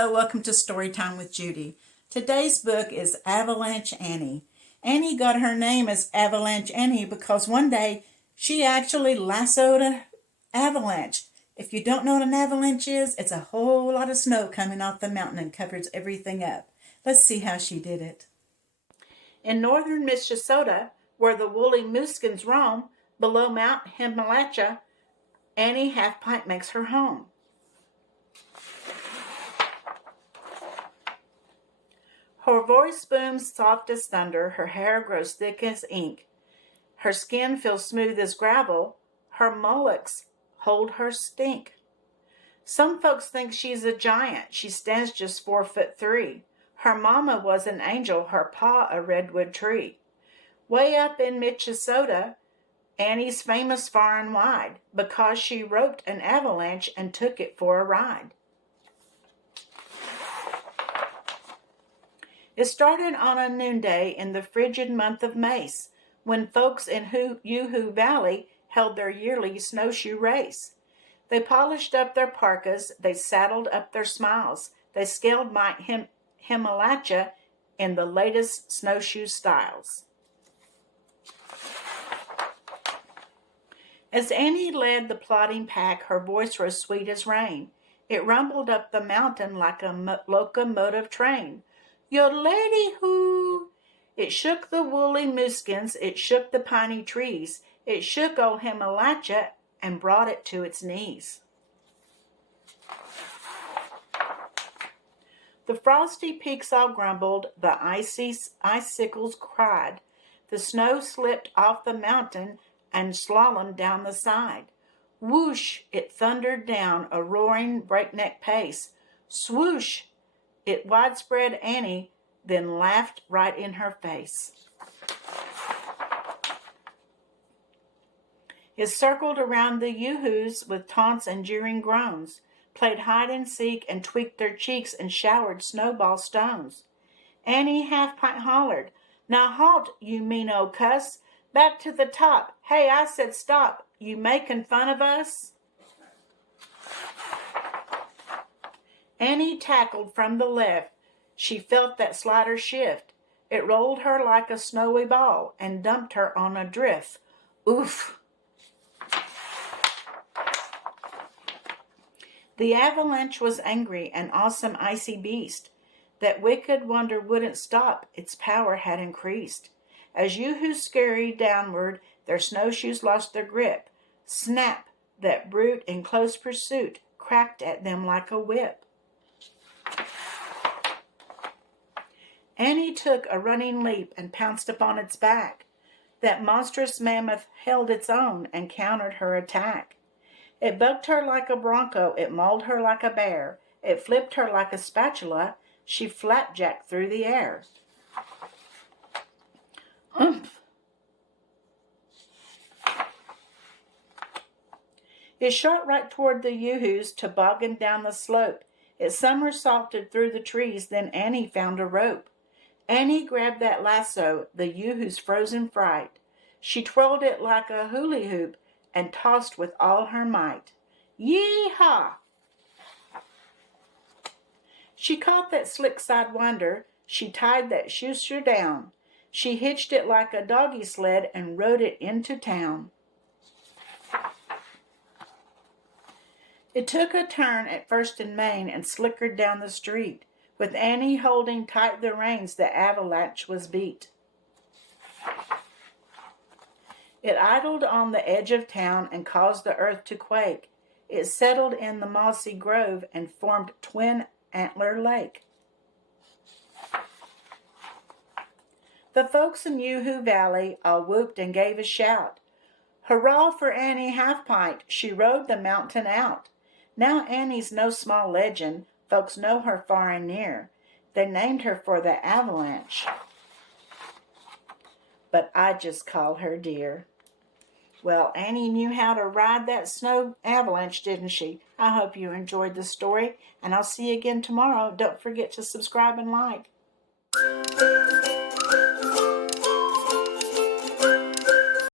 Hello, welcome to Storytime with Judy. Today's book is Avalanche Annie. Annie got her name as Avalanche Annie because one day she actually lassoed an avalanche. If you don't know what an avalanche is, it's a whole lot of snow coming off the mountain and covers everything up. Let's see how she did it. In northern Minnesota, where the woolly mooskins roam, below Mount Himalaya, Annie Halfpint makes her home. Her voice booms soft as thunder, her hair grows thick as ink. Her skin feels smooth as gravel, her mullocks hold her stink. Some folks think she's a giant, she stands just 4'3". Her mama was an angel, her pa a redwood tree. Way up in Minnesota, Annie's famous far and wide, because she roped an avalanche and took it for a ride. It started on a noonday in the frigid month of May, when folks in Yoo-Hoo Valley held their yearly snowshoe race. They polished up their parkas, they saddled up their smiles, they scaled Mount Himalaya in the latest snowshoe styles. As Annie led the plodding pack, her voice rose sweet as rain. It rumbled up the mountain like a locomotive train. Yodelady-hoo! It shook the woolly mooskins, it shook the piney trees, it shook old Himalaya and brought it to its knees. The frosty peaks all grumbled, the icicles cried. The snow slipped off the mountain and slalomed down the side. Whoosh! It thundered down a roaring breakneck pace. Swoosh! It widespread Annie, then laughed right in her face. It circled around the yoo-hoos with taunts and jeering groans, played hide and seek and tweaked their cheeks and showered snowball stones. Annie Halfpint hollered, "Now halt, you mean old cuss! Back to the top! Hey, I said stop! You making fun of us?" Annie tackled from the left. She felt that slider shift. It rolled her like a snowy ball and dumped her on a drift. Oof! The avalanche was angry, an awesome icy beast. That wicked wonder wouldn't stop, its power had increased. As yoo-hoos scurried downward, their snowshoes lost their grip. Snap! That brute in close pursuit cracked at them like a whip. Annie took a running leap and pounced upon its back. That monstrous mammoth held its own and countered her attack. It bucked her like a bronco, it mauled her like a bear, it flipped her like a spatula, she flapjacked through the air. Oomph! It shot right toward the yoo-hoos, tobogganed down the slope. It somersaulted through the trees, then Annie found a rope. Annie grabbed that lasso, the yoo-hoos froze in fright. She twirled it like a hula hoop and tossed with all her might. Yee-haw! She caught that slick sidewinder, she tied that shoosher down. She hitched it like a doggy sled and rode it into town. It took a turn at First and Main and slickered down the street. With Annie holding tight the reins, the avalanche was beat. It idled on the edge of town and caused the earth to quake. It settled in the mossy grove and formed Twin Antler Lake. The folks in Yoo-Hoo Valley all whooped and gave a shout. Hurrah for Annie Halfpint, she rode the mountain out. Now Annie's no small legend, folks know her far and near. They named her for the avalanche, but I just call her dear. Well, Annie knew how to ride that snow avalanche, didn't she? I hope you enjoyed the story, and I'll see you again tomorrow. Don't forget to subscribe and like.